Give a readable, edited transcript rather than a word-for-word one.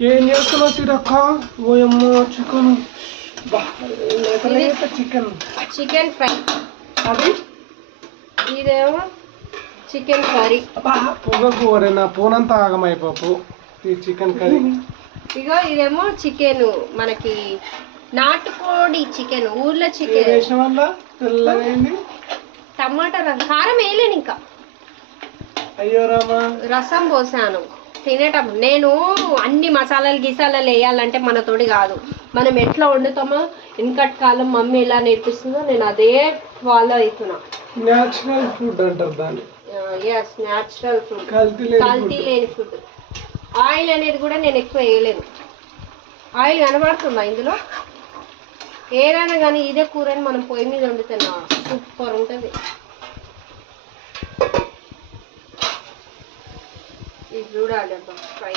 ఏం చేస్తున్నావు సీరక్క? ఓయమ్మో చికెన్ చికెన్ చికెన్ ఫ్రై. అది ఇదేమో చికెన్ కర్రీ. పొగ కూర నా పూనంతా ఆగమైపోపు ఈ చికెన్ కర్రీ. ఇగో ఇదేమో చికెన్, మనకి నాటుకోడి చికెన్, ఊర్లో చికెన్. వేసిన వల్ల తెల్లగైంది. టమాటా కారం వేయలేను ఇంకా. అయ్యో రామా. రసం పోసాను తినేటప్పుడు. నేను అన్ని మసాలాలు గిసాలాలు వేయాలంటే మనతోటి కాదు. మనం ఎట్లా వండుతామో వెనకటి కాలం మమ్మీ ఎలా నేర్పిస్తుందో నేను అదే ఫాలో అవుతున్నా. న్యాచురల్ ఫుడ్ అంటారు దాన్ని. ఎస్, న్యాచురల్ ఫుడ్, కల్తీ లేని ఫుడ్. ఆయిల్ అనేది కూడా నేను ఎక్కువ వేయలేను. ఆయిల్ కనబడుతుందా ఇందులో? ఏదైనా కానీ ఇదే కూరని మనం పొయ్యి మీద వండుతున్నా సూపర్ ఉంటుంది. ఇది చూడాలి అబ్బా ఫ్రై.